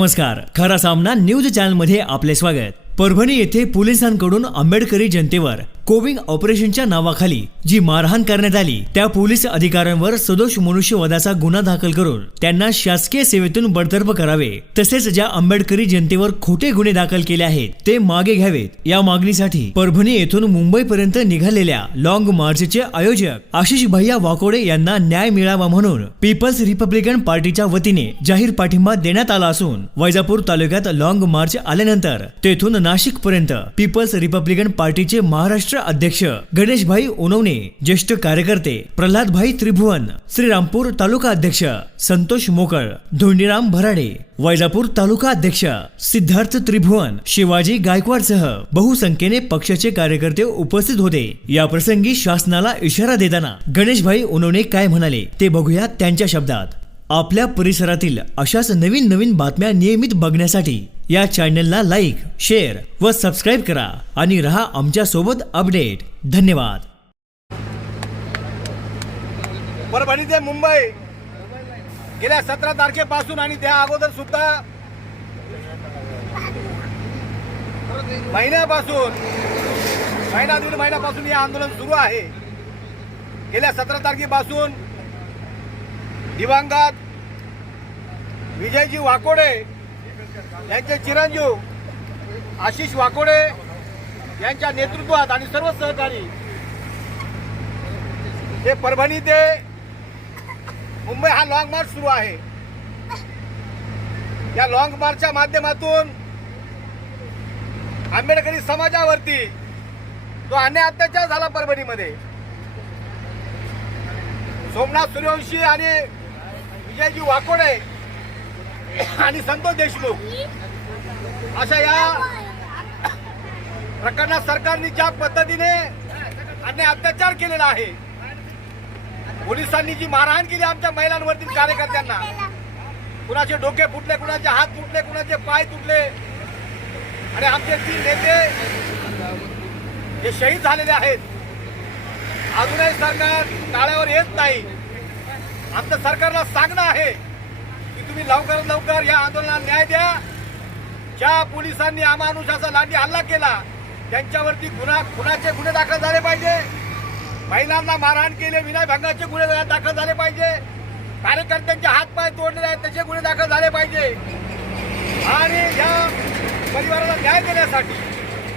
नमस्कार. खरा सामना न्यूज चॅनलमध्ये आपले स्वागत. परभणी येथे पोलिसांकडून आंबेडकरी जनतेवर कोविंग ऑपरेशनच्या नावाखाली जी मारहाण करण्यात आली त्या पोलीस अधिकाऱ्यांवर सदोष मनुष्यवधाचा गुन्हा दाखल करून त्यांना शासकीय सेवेतून बडतर्फ करावे. तसेच ज्या आंबेडकरी जनतेवर खोटे गुन्हे दाखल केले आहेत ते मागे घ्यावेत. या मागणीसाठी परभणी येथून मुंबईपर्यंत निघालेल्या लॉंग मार्चचे आयोजक आशिष भैया वाकोडे यांना न्याय मिळावा म्हणून पीपल्स रिपब्लिकन पार्टीच्या वतीने जाहीर पाठिंबा देण्यात आला असून वैजापूर तालुक्यात लॉंग मार्च आल्यानंतर तेथून नाशिक पर्यंत पीपल्स रिपब्लिकन पार्टीचे महाराष्ट्र अध्यक्ष गणेशभाई ओनवणे ज्येष्ठ कार्यकर्ते प्रल्हादभाई त्रिभुवन श्रीरामपूर तालुका अध्यक्ष संतोष मोकळ धोंडीराम भराडे वैजापूर तालुका अध्यक्ष सिद्धार्थ त्रिभुवन शिवाजी गायकवाडसह बहुसंख्येने पक्षाचे कार्यकर्ते उपस्थित होते. या प्रसंगी शासनाला इशारा देताना गणेशभाई ओनवणे काय म्हणाले ते बघूया त्यांच्या शब्दात. आपल्या परिसरातील अशाच नवीन नवीन बातम्या नियमित बघण्यासाठी या चॅनलला लाईक शेअर व सबस्क्राईब करा आणि रहा आमच्यासोबत अपडेट धन्यवाद. परभणी ते मुंबई. गेल्या सतरा तारखेपासून आणि त्या अगोदर सुद्धा महिन्यापासून महिना दीड महिन्यापासून हे आंदोलन सुरू आहे. गेल्या सतरा तारखेपासून दिवंगत विजयजी वाकोडे यांचे चिरंजीव आशिष वाकोडे यांच्या नेतृत्वात आणि सर्व सहकारी हे परभणी ते मुंबई हा लॉंग मार्च सुरू आहे. या लॉंग मार्चच्या माध्यमातून आंबेडकरी समाजावरती जो अन्याय अत्याचार झाला परभणीमध्ये सोमनाथ सूर्यवंशी आणि विजयजी वाकोडे आणि संतोष देशमुख. अशा या प्रकरणात सरकारने ज्या पद्धतीने अन्याय अत्याचार केलेला आहे पोलिसांनी जी मारहाण केली आमच्या महिलांवरती कार्यकर्त्यांना कुणाचे डोके फुटले कुणाचे हात तुटले कुणाचे पाय तुटले आणि आमचे तीन नेते हे शहीद झालेले आहेत. अजूनही सरकार टाळ्यावर येत नाही. आमचं सरकारला सांगणं आहे की तुम्ही लवकरात लवकर या आंदोलनाला न्याय द्या. ज्या पोलिसांनी अमानुषाचा लाठी हल्ला केला त्यांच्यावरती गुन्हा खुनाचे गुन्हे दाखल झाले पाहिजे. महिलांना मारहाण केले विनयभंगाचे गुन्हे दाखल झाले पाहिजे. कार्यकर्त्यांचे हातपाय तोडलेले आहेत त्याचे गुन्हे दाखल झाले पाहिजे. आणि या परिवाराला न्याय देण्यासाठी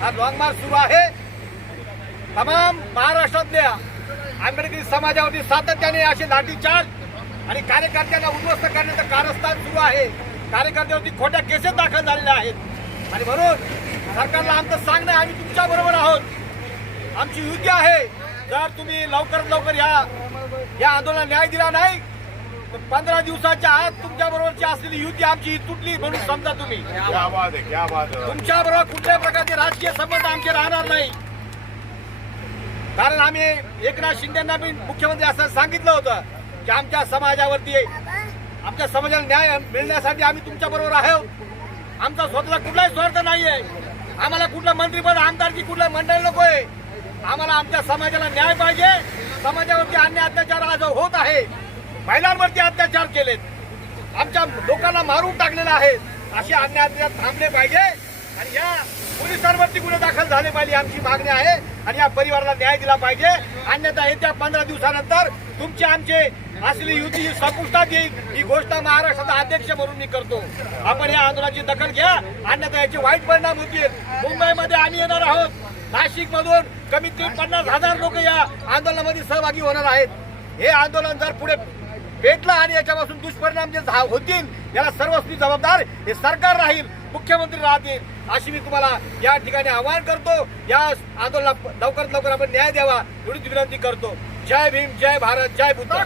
हा लॉंग मार्च सुरू आहे. तमाम महाराष्ट्रातल्या आंबेडकरी समाजावरती सातत्याने असे लाठीचार्ज आणि कार्यकर्त्यांना उद्ध्वस्त करण्याचं कारस्थान सुरू आहे. कार्यकर्त्यावरती खोट्या केसेस दाखल झालेल्या आहेत. आणि म्हणून सरकारला आमचं सांगणं आम्ही तुमच्या बरोबर आहोत. आमची युती आहे. जर तुम्ही लवकरात लवकर या या आंदोलनाला न्याय दिला नाही तर पंधरा दिवसाच्या आत तुमच्या बरोबरची असलेली युती आमची तुटली म्हणून समजा तुम्ही. तुमच्या बरोबर कुठल्याही प्रकारचे राजकीय संबंध आमचे राहणार नाही. कारण आम्ही एकनाथ शिंदेना बी मुख्यमंत्री असं सांगितलं होतं. की आमच्या समाजावरती आमच्या समाजाला न्याय मिळण्यासाठी आम्ही तुमच्या बरोबर आहोत हो. आमचा स्वतःला कुठलाही स्वार्थ नाहीये. आम्हाला कुठलं मंत्रीपद आमदारकी कुठलं मंडळ नकोय आम्हाला आमच्या समाजाला न्याय पाहिजे. समाजावरती अन्य अत्याचार आज होत आहे. महिलांवरती अत्याचार केलेत. आमच्या लोकांना मारून टाकलेलं आहे. असे अन्य अत्याचार थांबले पाहिजे. आणि या पोलिसांवरती गुन्हे दाखल झाले पाहिजे आमची मागणी आहे. आणि या परिवाराला न्याय दिला पाहिजे. अन्यथा येत्या पंधरा दिवसानंतर तुमचे आमचे असली युती ही संपुष्टात येईल. ही गोष्ट महाराष्ट्राचा अध्यक्ष म्हणून मी करतो. आपण या आंदोलनाची दखल घ्या. अन्यथा याचे वाईट परिणाम होतील. मुंबईमध्ये आम्ही येणार आहोत. नाशिक मधून कमीत कमी पन्नास हजार लोक या आंदोलनामध्ये सहभागी होणार आहेत. हे आंदोलन जर पुढे पेटलं आणि याच्यापासून दुष्परिणाम जे झा- होतील याला सर्वस्वी जबाबदार हे सरकार राहील. मुख्यमंत्री राहतील अशी मी तुम्हाला या ठिकाणी आवाहन करतो. या आंदोलनाला लवकरात लवकर आपण न्याय द्यावा एवढीच विनंती करतो. जय भीम जय भारत जय भूतान.